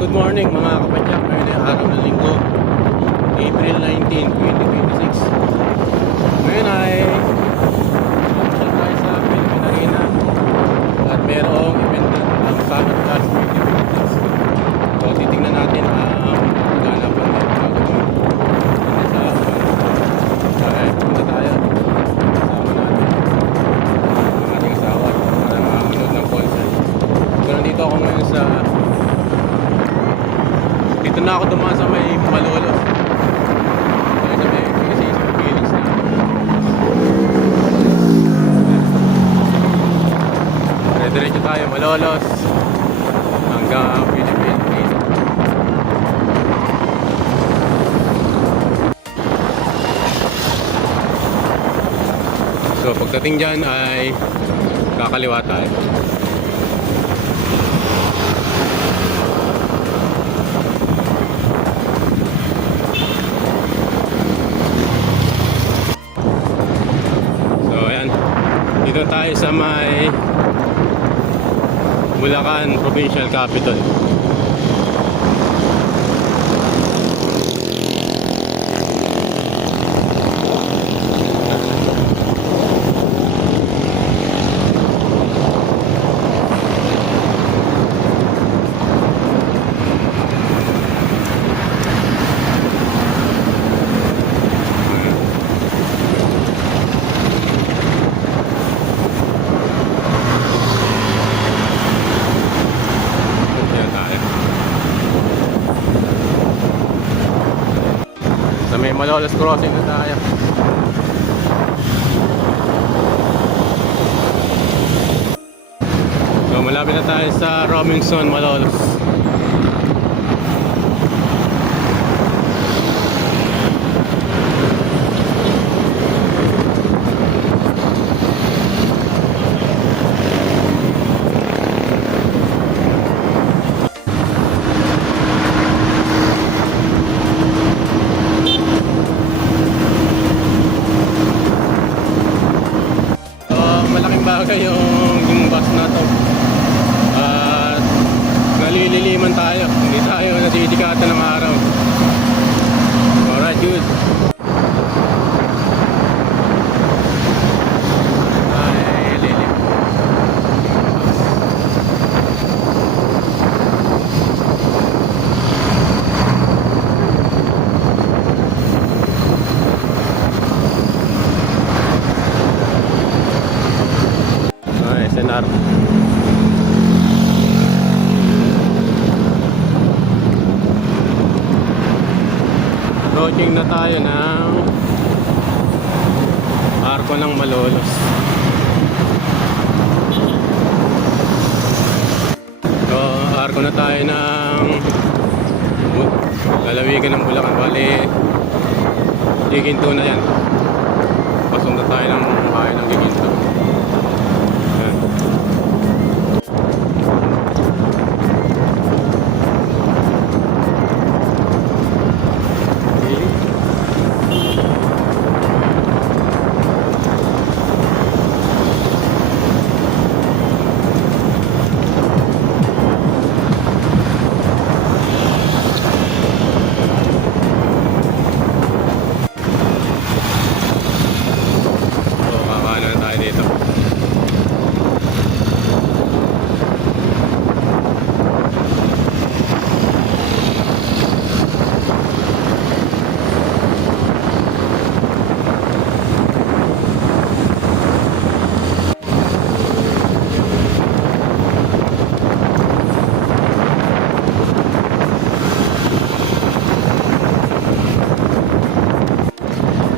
Good morning mga kapadyak. Ngayon ay araw ng linggo, April 19, 2026. Ngayon ay masyal tayo sa Philippine Arena at merong event ng Summit Class 2026. So titignan natin ang ganapan ng gagawin sa punta tayo. Kasama natin ang ating asawa para manood ng concert. So nandito ako ngayon sa dito na ako dumaan sa may Malolos. Kaya sa may Philippines na. Diretso tayo Malolos hanggang Philippines. So pagdating dyan ay kakaliwa tayo. Dito tayo sa may Bulacan Provincial Capital. May Malolos crossing na tayo. So malapit na tayo sa Robinson, Malolos. Bagay yung bus na to at nalililiman tayo, hindi tayo nadidikatan ng araw. Alright, good. Ay, lilim. SNR. Approaching na tayo ng Arco ng Malolos. So, Arco na tayo ng lalawigan ng Bulacan. Bali, Giginto na yan. Pasok na tayo ng bahay ng Giginto.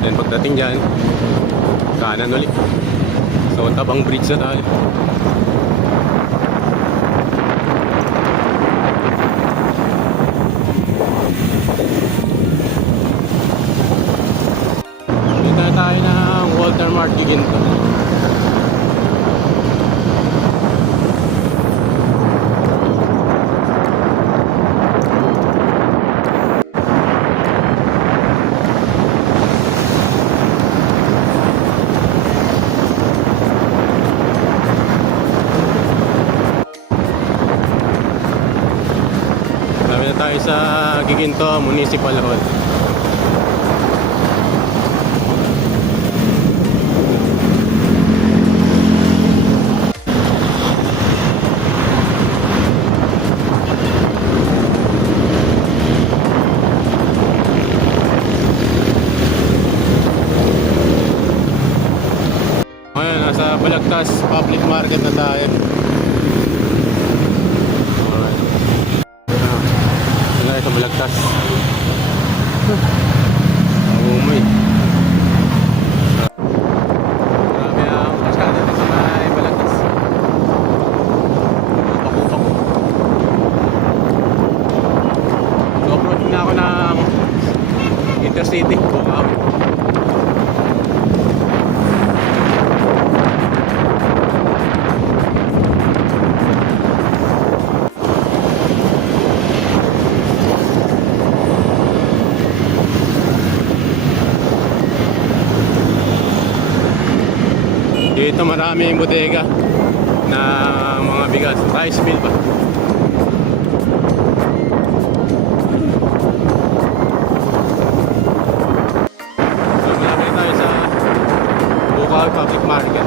Then pagdating dyan, kanan ulit. So Tabang Bridge na tayo. Dito tayo ng Walter Mart Giginto. tayo sa Giginto Municipal Hall. Ngayon, nasa Balagtas Public Market na tayo. Alright. Ito na sa Balagtas. Umay. Marami ang pasyada dito sa may Balagtas. Pakupak. So, approaching na ako ng Intercity. Bukaw. Dito maraming bodega na mga bigas. Rice mill ba? So, malapit tayo sa Bukaw Public Market.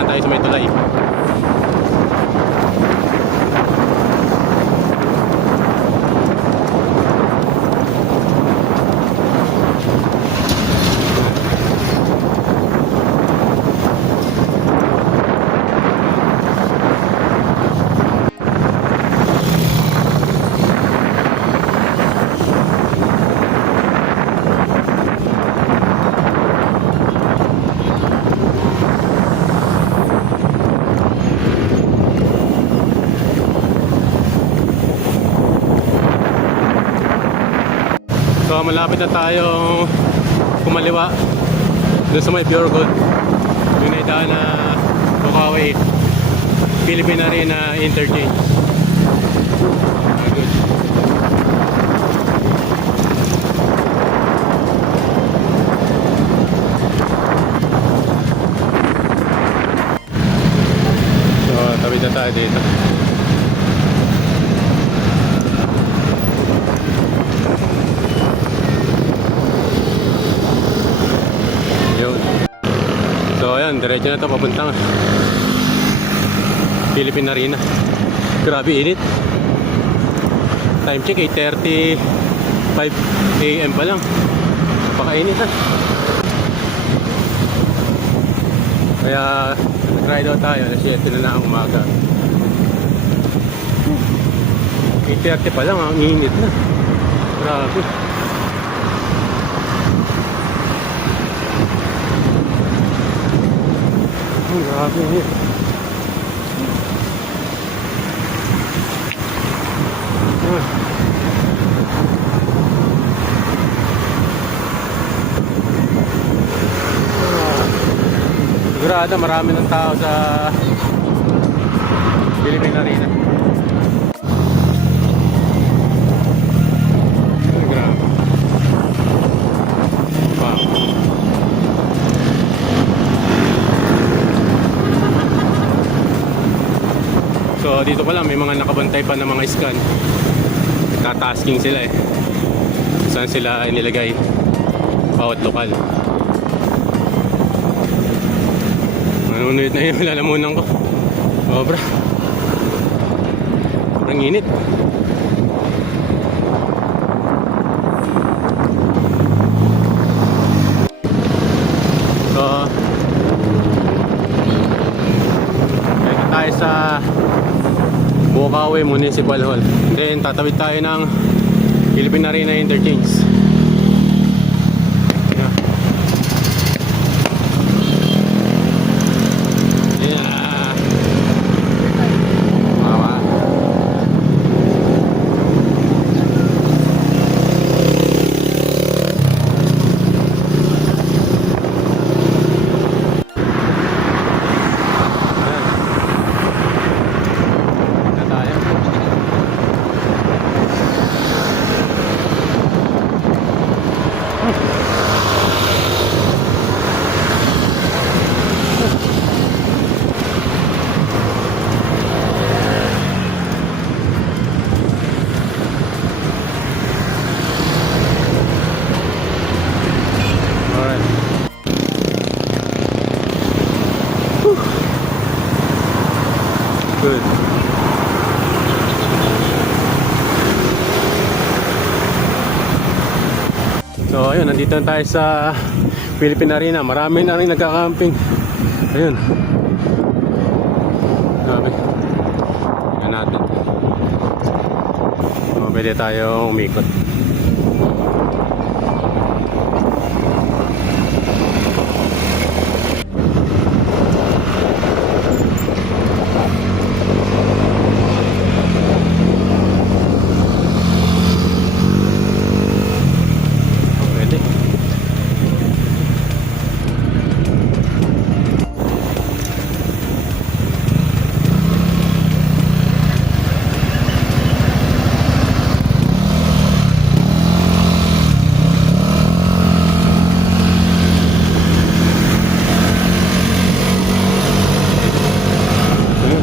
Tayo sa may tulay. So malapit na tayong kumaliwa doon sa may Pure Gold. Yung naidaan na Bukawi Philippine Arena Interchange. Good. So tawid na tayo dito. So ayan, diretso na ito papuntang Philippine Arena. Grabe init. Time check 8:35 AM pa lang. Napakainit ha. Kaya nag-ride out tayo, alas 7 na lang ang umaga. 8:30 pa lang, ang init na. Grabe. Grabe yun. Sigurado marami ng tao sa Philippine Arena. Grabe. Wow. So dito pa lang may mga nakabantay pa ng mga scan. Tatasking sila eh. Saan sila inilagay? Bawat lokal. Nanunulit na yung lalamunan ko. Sobra. Sobrang init. So dito tayo sa Bukawi Municipal Hall. Then tatawid tayo ng Philippine Arena Interchange. Yeah. Yeah. good. So ayun, nandito na tayo sa Philippine Arena. Marami na rin nagka-camping. Ayun. Grabe. Tingnan natin. So, pwede tayo umikot. Pwede. Ayun.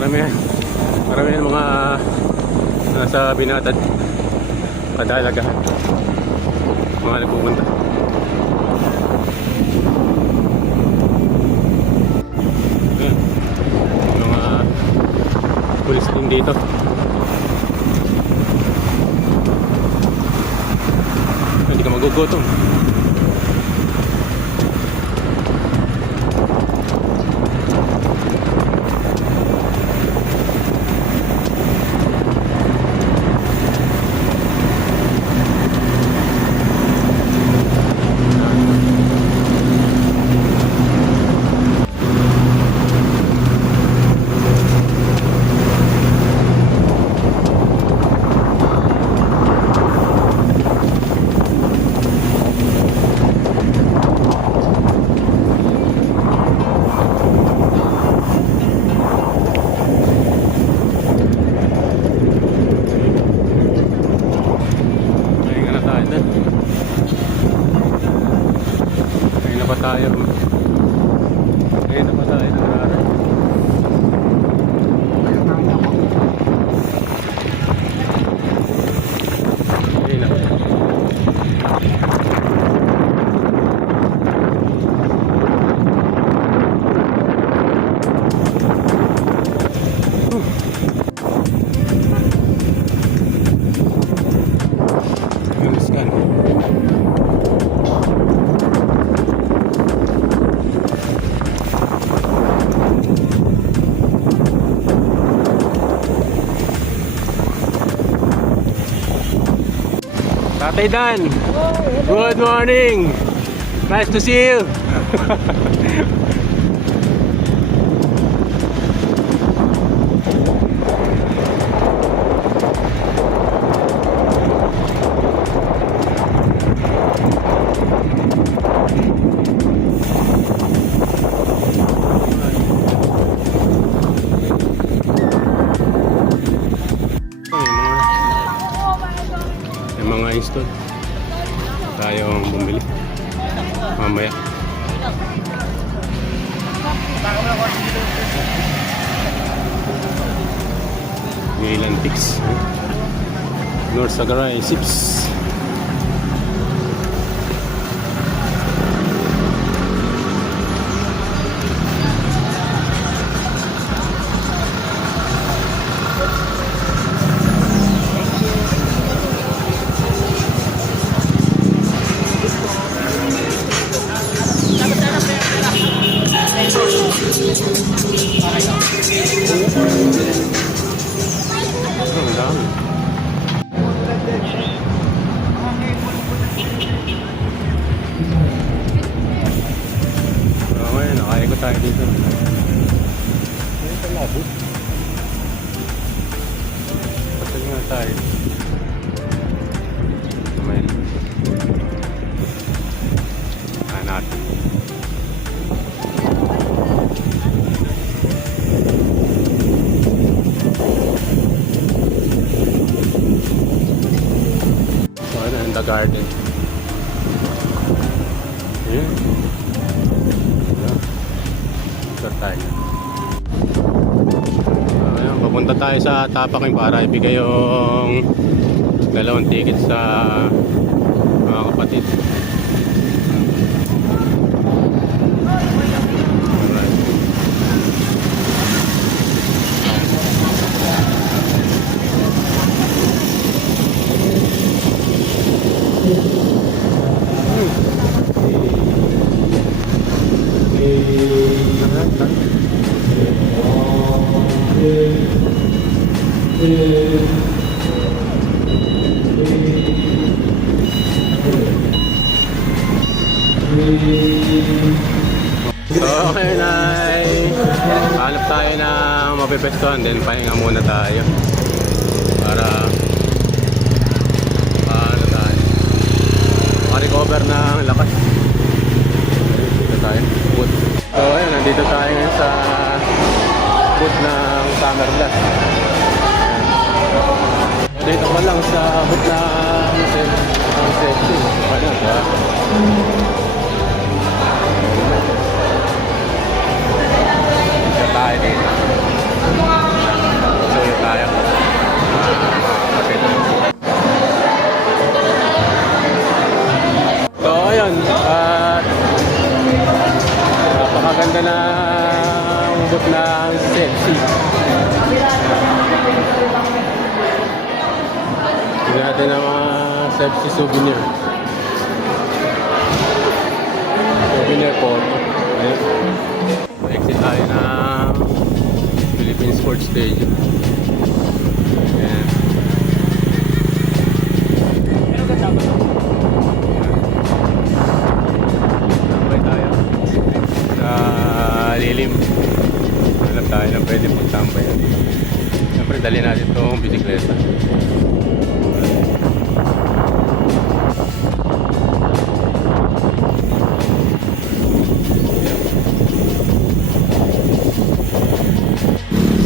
Dami na. Marami yan mga nasa Binatad, Padalaga, mga nagpupunta. Ayan, yung mga pulis din dito. Hindi ka magugutom. Tayo. Ngayon na pa tayo nararay. Ngayon na. Yung scan. Tatay Dan, good morning. Nice to see you. Mga install tayong bumili mamaya. Milan Pix North Sagaray Sips. Ang dami. Okay, nakaikot tayo dito. Ay, palabo. Pasal nga tayo. May natin. Ayan. Start tayo. Ayan, papunta tayo sa Tapaking para ibigay yung dalawang ticket sa mga kapatid. Alright. So okay na, hanap tayo ng mapipestuhan, then pahinga muna tayo para ano tayo makarecover ng lakas. Dito tayo, boot. So ayun, nandito tayo ngayon sa boot ng Summer Blast. Dito ko lang sa boot ng safety. Ayun, tayo dito. Suyo tayo. So ayun, at napakaganda na boot ng safety. Tignan natin ang mga safety souvenir. Souvenir photo. Ayun. Exit tayo ng Philippine Sports Stadium. Ayan. Tambay tayo sa lilim. Hanap tayo na pwede magtambay. Siyempre dali natin itong bisikleta.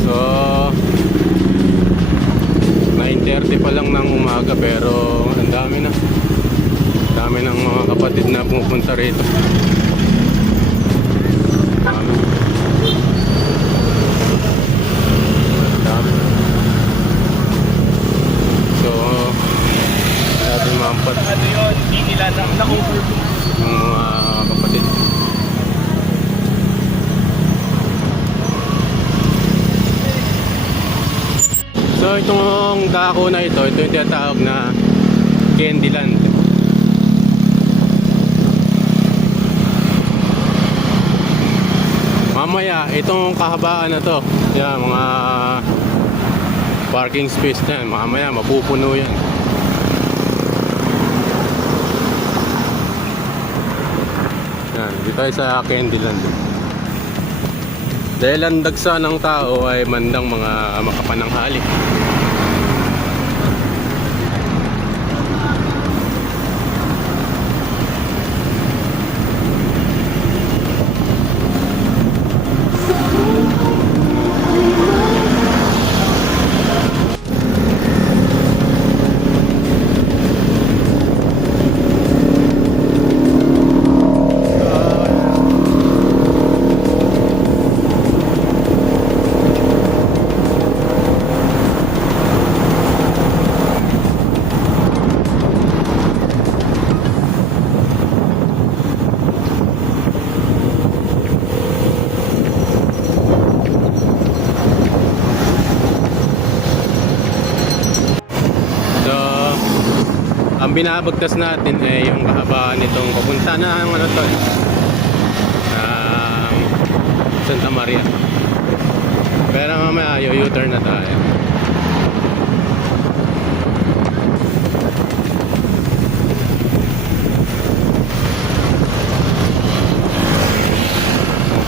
So 9:30 pa lang ng umaga pero ang dami na. Dami ng mga kapatid na pumupunta rito. Dami. So natin mampat yung mga kapatid. So itong dako na ito yung tinatawag na Candyland. Mamaya itong kahabaan na to, yan, mga parking space na yan, mamaya mapupuno yan. Yan, dito tayo sa Candyland. Dahil ang dagsa ng tao ay mandang mga makapananghali. Ang binabagtas natin ay yung kahabaan nitong papunta na ano to, Santa Maria. Pero mamaya U-turn na tayo.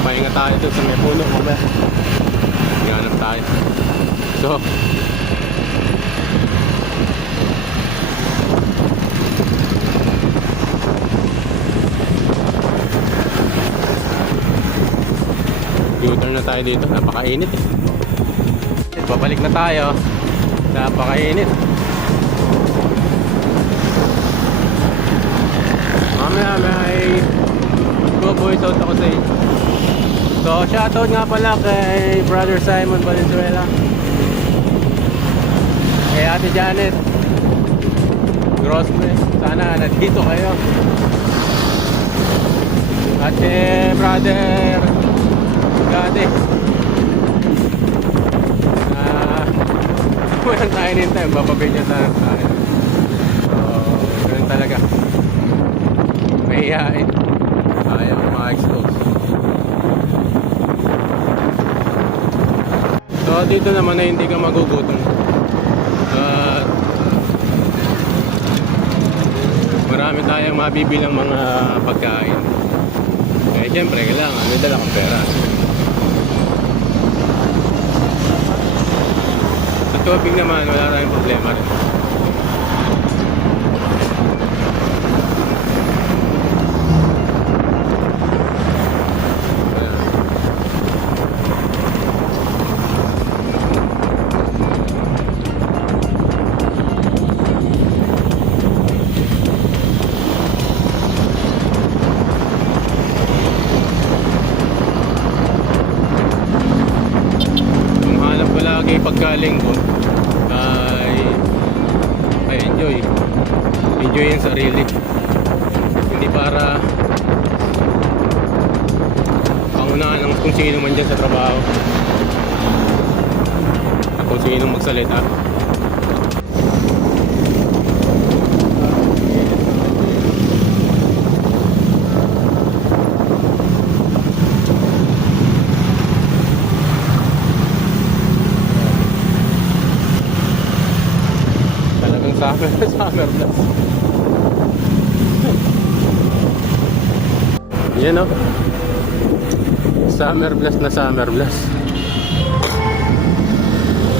Pahinga tayo dun sa may puno mamaya. Hinganap tayo. So U-turn na tayo dito, napakainit eh. Babalik na tayo, napakainit. Mamaya may mag-voice out ako sa inyo. So, shoutout nga pala kay Brother Simon Valenzuela, kay Ate Janet Grossman, sana nandito kayo. At kay Brother Gade, walang tayo nintay, bababay niya sa tayo. So, ganun talaga. Mahihain, ayaw ma-expose. So, dito naman na hindi ka magugutom. Marami tayong mabibilang mga pagkain. Eh, siyempre, kailangan may dala kang pera. Sa tubig naman, wala tayong problema rin. Pagkalinggo ay enjoy yung sarili, hindi para pangunahan ng kung sino man dyan sa trabaho at kung sino magsalita. Summer blast. Yan o. Summer blast na summer blast.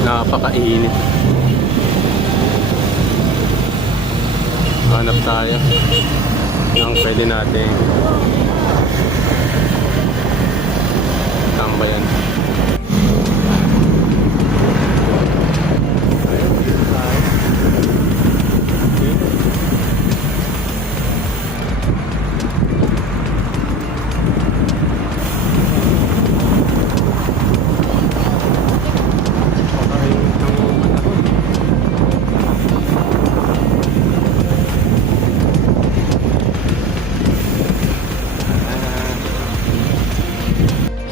Napakainit. Hanap tayo ng pwede natin tambayan.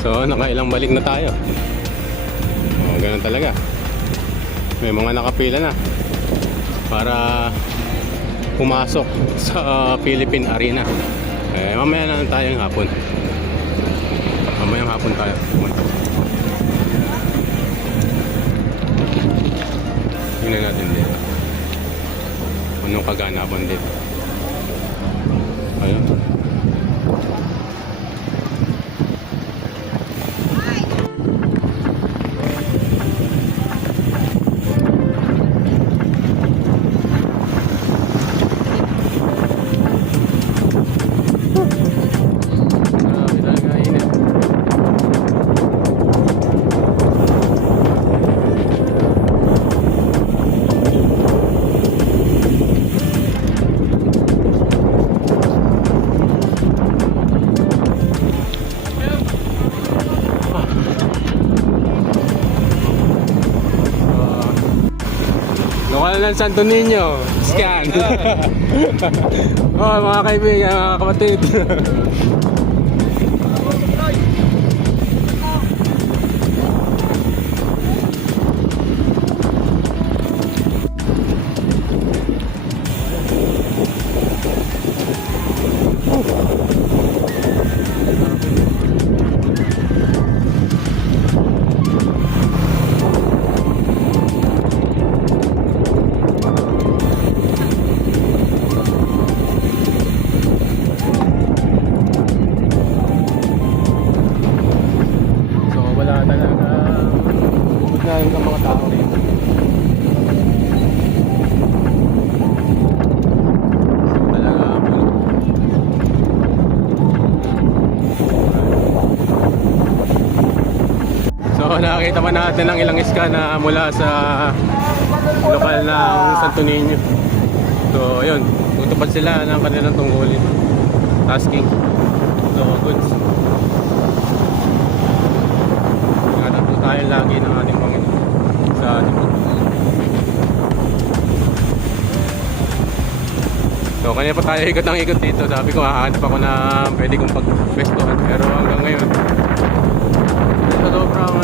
So, nakailang balik na tayo. Ganun talaga. May mga nakapila na para pumasok sa Philippine Arena. Mamaya na lang tayong hapon. Mamayang hapon tayo. Tingnan natin dito. Anong kaganapan dito. Ayun. Lokal ng Santo Niño, scan. Oh, mga kaibigan, mga kapatid. Nakakita pa natin ang ilang iska na mula sa lokal ng Santo Niño. So ayun, tutupad sila ng kanilang tungkulin, tasking. mga goods. Ingatan po tayo lagi ng ating Panginoon sa ating pagpunta. So kanina pa tayo ikot ng ikot dito. Sabi ko hahanap ako na pwede kong pag-pestohan. Pero hanggang ngayon sa sobrang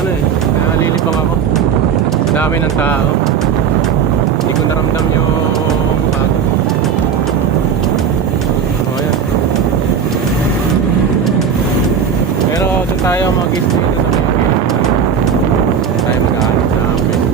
nalilibang ako. Dami ng tao. Hindi ko naramdam yung pagod. So ayan. Pero doon tayo mag-stay na sa mga tayo mag-aanap na pwesto.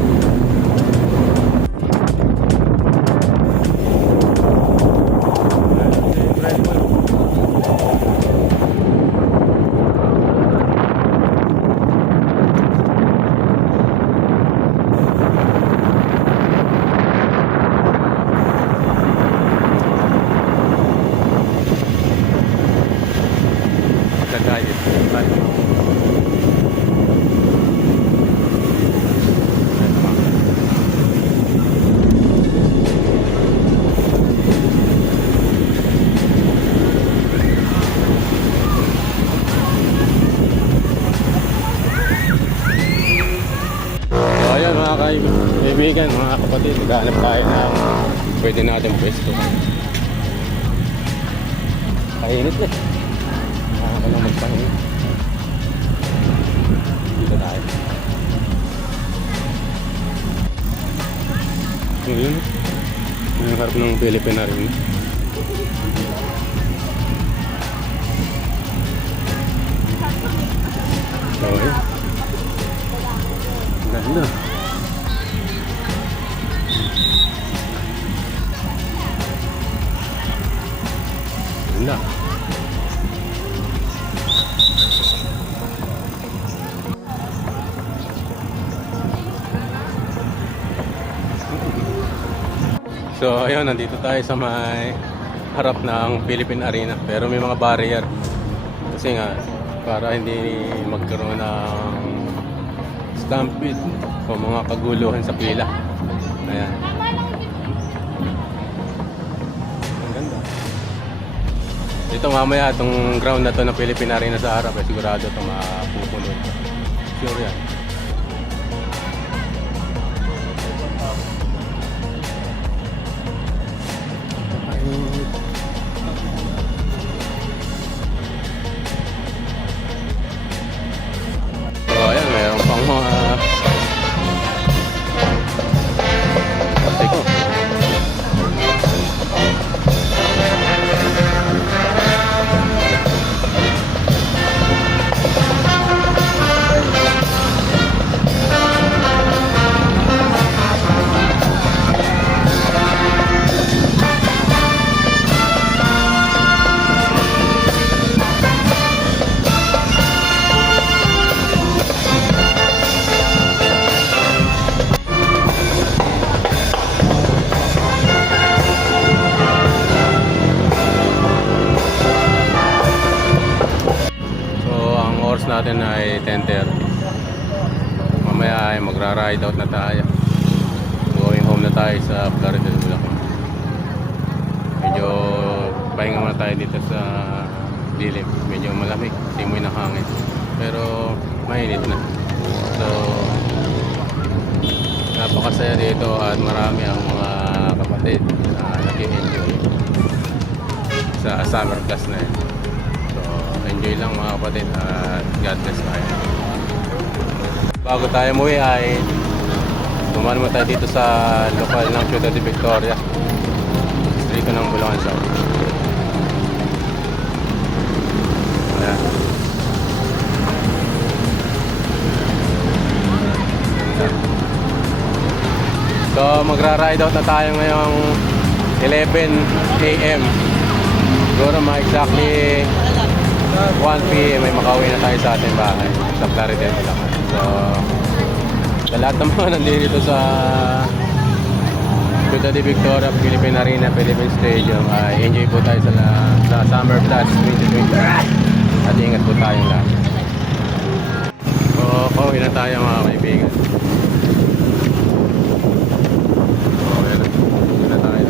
Kaibigan, mga kapatid, naghahanap tayo ng pwede natin pwesto. Kainit na. Nakaka lang magpahinga. Dito tayo. Ngayon, ang harap ng Philippine Arena. Okay. Ganda. Ganda. So ayun, nandito tayo sa may harap ng Philippine Arena. Pero may mga barrier. Kasi nga, para hindi magkaroon ng stampede o mga kaguluhan sa pila. Ayan. Ang ganda. Dito mamaya, itong ground na to ng Philippine Arena sa harap, sigurado ito mapupuno. Sure yan. So ayan, mayroon pang mga plastic. Natin ay 10:30. Mamaya ay magra-ride out na tayo. Going home na tayo sa Plaridel, Bulacan. Medyo pahinga muna tayo dito sa dilim. Medyo malamig, simoy ng hangin. Pero mainit na. So napakasaya dito at marami ang mga kapatid na nag-enjoy sa summer class na yun. Enjoy lang mga kapatid at God bless tayo. Bago tayo umuwi ay dumaan mo tayo dito sa lokal ng Ciudad de Victoria, distrito ng Bulacan South. Ayan. So magra-ride out na tayo ngayong 11 AM. Siguro mga exactly 1 PM may makauwi na tayo sa ating bahay sa Plaridel, Bulacan. So sa lahat ng mga nandito sa Ciudad de Victoria, Philippine Arena, Philippine Stadium, enjoy po tayo sa Summer Plus 2020 at ingat po tayong lahat. So pauwi na tayo mga kaibigan. Pauwi na tayo.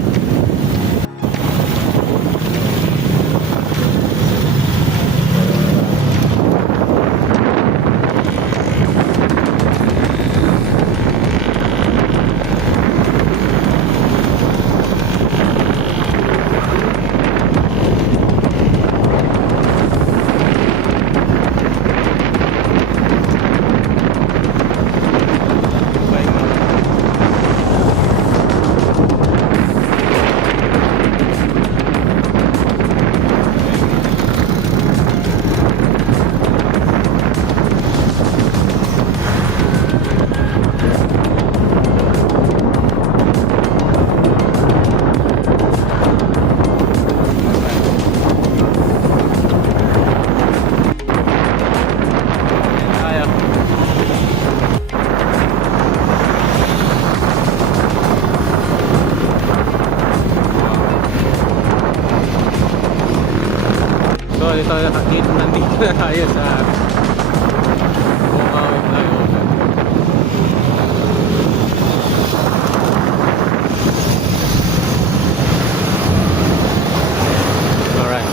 So nandito na tayo sa Bukawi Flyover. Alright.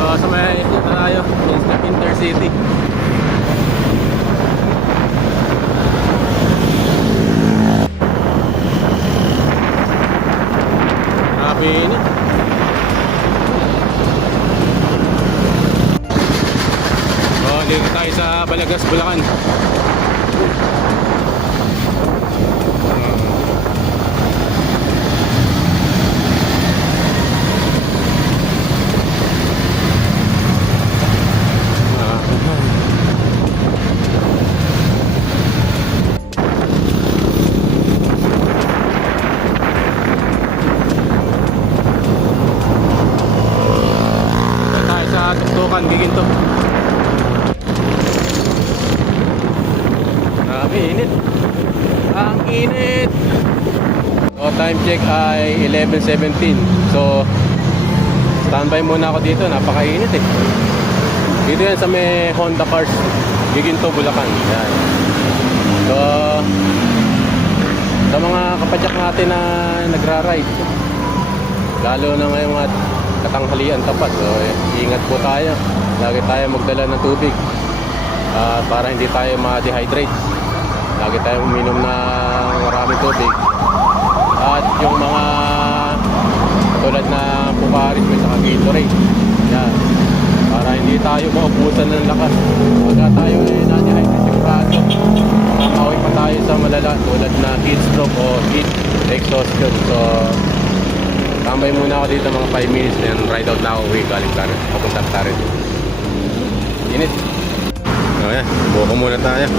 So sa may ito tayo, Step Intercity. Grabe init. So dito tayo sa Balagas, Bulacan. Tayo sa Tuktukan, Giginto. Grabe init. Ang init. So time check ay 11:17. So standby muna ako dito, napakainit eh. Dito yan sa may Honda Cars, Giginto, Bulacan. Yan. So sa mga kapadyak natin na nagra-ride, lalo na ngayong katanghalian tapat, so ingat po tayo. Lagi tayo magdala ng tubig para hindi tayo ma-dehydrate. Lagi tayo uminom ng maraming tubig. At yung mga tulad na Pukaris may saka Gatorade, yan, para hindi tayo maubusan ng lakas. Pagka tayo na-dehydrate yung braso, mamawi pa tayo sa malala tulad na heat stroke o heat exhaustion. So tambay muna ako dito mga 5 minutes, then ride out na ako uwi galing Tarin, papunta Tarin. Init. So yan, buko muna tayo.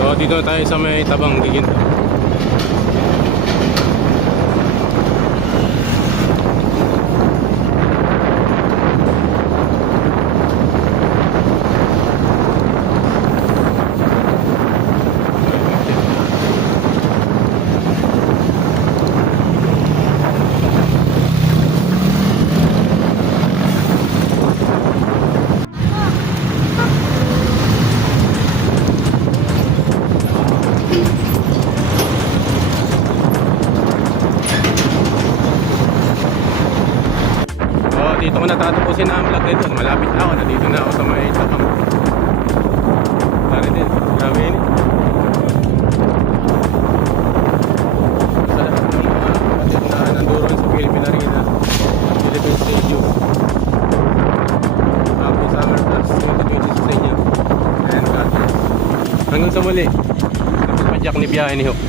So dito na tayo sa may Tabang, Giginto. Dito ko natatapusin na ang vlog nito. Malapit na ako. Nandito na ako sa may Tabang. Tari din. Grabe yun. Sa lahat ng mga kapatid na nanduron sa Philippine Arena, Philippine Stadium. Happy Summer Plus 2026 sa inyo. And God bless. Hanggang sa muli. Napadyak ni Biyahe ni Hook.